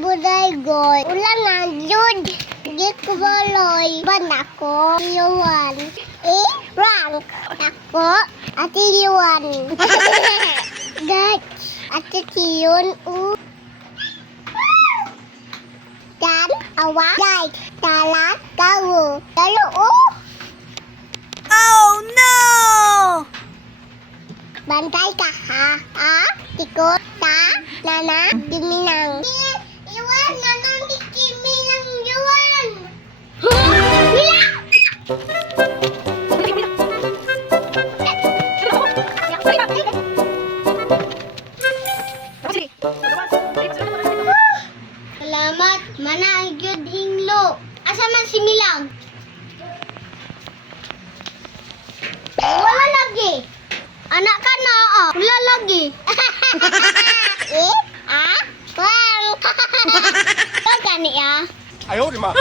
buday goy. Ulan na yun. Di ko baloy. Ban ako. Iwan. Rank. Ako. Ati Iwan. Dutch. Ati Tiyon. Dan. Awa. Day. Talat. Gawo. Dalo. Oh no! Bantay ka ha? Tiko, ta, nana, giminang. Iwan, nanang di giminang yuan. Salamat, mana ang gyud hinglo. Asa man si Milang? Wala lagi. Anak ka na, wala lagi. Wow. Kau kan ya? 哎呦我的妈！